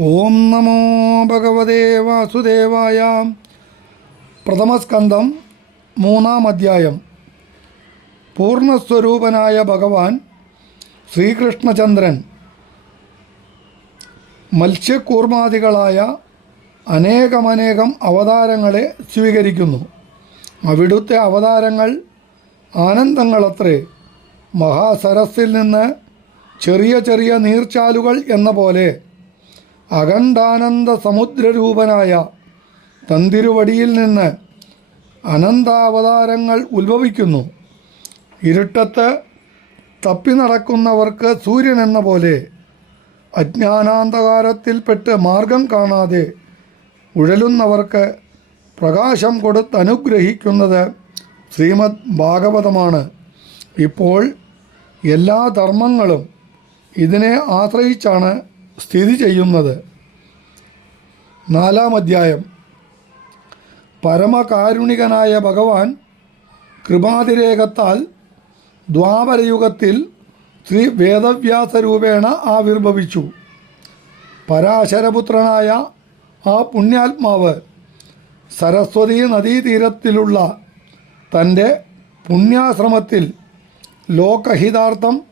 ഓം നമോ ഭഗവതേ വാസുദേവായ. പ്രഥമസ്കന്ധം മൂന്നാം അധ്യായം പൂർണസ്വരൂപനായ ഭഗവാൻ ശ്രീകൃഷ്ണചന്ദ്രൻ മത്സ്യക്കൂർമാദികളായ അനേകമനേകം അവതാരങ്ങളെ സ്വീകരിക്കുന്നു. അവിടുത്തെ അവതാരങ്ങൾ ആനന്ദങ്ങളത്രേ. മഹാസരസിൽ നിന്ന് ചെറിയ ചെറിയ നീർച്ചാലുകൾ എന്ന പോലെ അഖണ്ഡാനന്ദ സമുദ്രരൂപനായ തന്തിരുവടിയിൽ നിന്ന് അനന്താവതാരങ്ങൾ ഉത്ഭവിക്കുന്നു. ഇരുട്ടത്ത് തപ്പി നടക്കുന്നവർക്ക് സൂര്യൻ എന്ന പോലെ അജ്ഞാനാന്ധകാരത്തിൽപ്പെട്ട് മാർഗം കാണാതെ ഉഴലുന്നവർക്ക് പ്രകാശം കൊടുത്ത് അനുഗ്രഹിക്കുന്നത് ശ്രീമദ് ഭാഗവതമാണ്. ഇപ്പോൾ എല്ലാ ധർമ്മങ്ങളും ഇതിനെ ആശ്രയിച്ചാണ് സ്ഥിതി ചെയ്യുന്നത്. നാലാം അധ്യായം. പരമകാരുണികനായ ഭഗവാൻ കൃപാതിരേകത്താൽ ദ്വാപരയുഗത്തിൽ ശ്രീ വേദവ്യാസരൂപേണ ആവിർഭവിച്ചു. പരാശരപുത്രനായ ആ പുണ്യാത്മാവ് സരസ്വതി നദീതീരത്തിലുള്ള തന്റെ പുണ്യാശ്രമത്തിൽ ലോകഹിതാർത്ഥം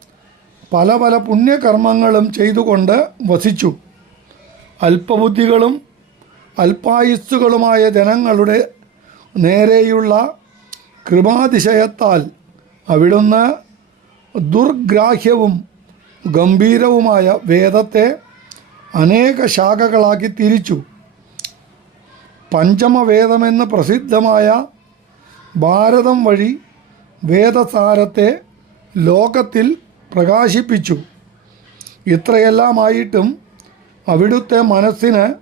പല പല പുണ്യകർമ്മങ്ങളും ചെയ്തുകൊണ്ട് വസിച്ചു. അല്പബുദ്ധികളും അല്പായുസ്സുകളുമായ ജനങ്ങളുടെ നേരെയുള്ള കൃപാതിശയത്താൽ അവിടുന്ന് ദുർഗ്രാഹ്യവും ഗംഭീരവുമായ വേദത്തെ അനേക ശാഖകളാക്കി തിരിച്ചു. പഞ്ചമവേദമെന്ന് പ്രസിദ്ധമായ ഭാരതം വഴി വേദസാരത്തെ ലോകത്തിൽ പ്രകാശിപ്പിച്ചു. ഇത്രയെല്ലാമായിട്ടും അവിടുത്തെ മനസ്സിന്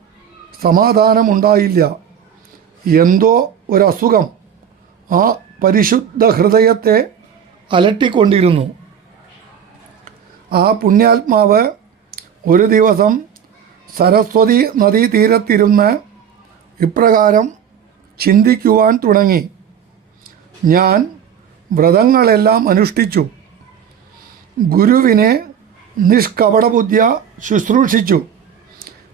സമാധാനമുണ്ടായില്ല. എന്തോ ഒരസുഖം ആ പരിശുദ്ധ ഹൃദയത്തെ അലട്ടിക്കൊണ്ടിരുന്നു. ആ പുണ്യാത്മാവ് ഒരു ദിവസം സരസ്വതി നദീതീരത്തിരുന്ന് ഇപ്രകാരം ചിന്തിക്കുവാൻ തുടങ്ങി. ഞാൻ വ്രതങ്ങളെല്ലാം അനുഷ്ഠിച്ചു. ഗുരുവിനെ നിഷ്കപടബുദ്ധ്യ ശുശ്രൂഷിച്ചു.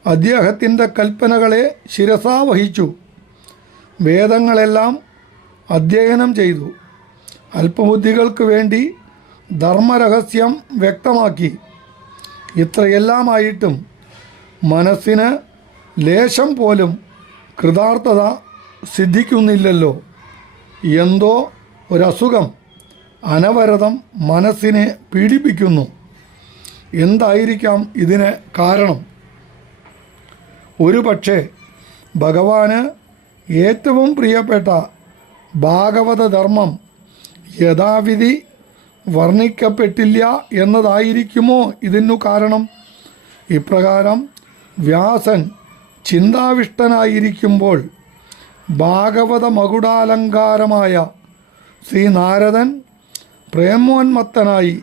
അദ്ദേഹത്തിന്റെ കൽപ്പനകളെ ശിരസാവഹിച്ചു വേദങ്ങളെല്ലാം അധ്യയനം ചെയ്തു. അല്പബുദ്ധികൾക്ക് വേണ്ടി ധർമ്മരഹസ്യം വ്യക്തമാക്കി. ഇത്രയെല്ലാമായിട്ടും മനസ്സിന് ലേശം പോലും കൃതാർത്ഥത സിദ്ധിക്കുന്നില്ലല്ലോ. എന്തോ ഒരസുഖം. അനവരതം മനസ്സിനെ പീഡിപ്പിക്കുന്നു. എന്തായിരിക്കാം ഇതിന് കാരണം? ഒരുപക്ഷെ ഭഗവാന് ഏറ്റവും പ്രിയപ്പെട്ട ഭാഗവത ധർമ്മം യഥാവിധി വർണിക്കപ്പെട്ടില്ല എന്നതായിരിക്കുമോ ഇതിനു കാരണം? ഇപ്രകാരം വ്യാസൻ ചിന്താവിഷ്ടനായിരിക്കുമ്പോൾ ഭാഗവത മകുടാലങ്കാരമായ ശ്രീനാരദൻ പ്രേമോന്മത്തനായി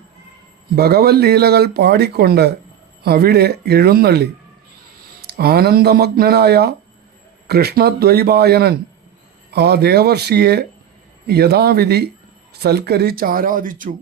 ഭഗവത്ലീലകൾ പാടിക്കൊണ്ട് അവിടെ എഴുന്നള്ളി. ആനന്ദമഗ്നനായ കൃഷ്ണദ്വൈപായനൻ ആ ദേവർഷിയെ യഥാവിധി സൽക്കരിച്ചാരാധിച്ചു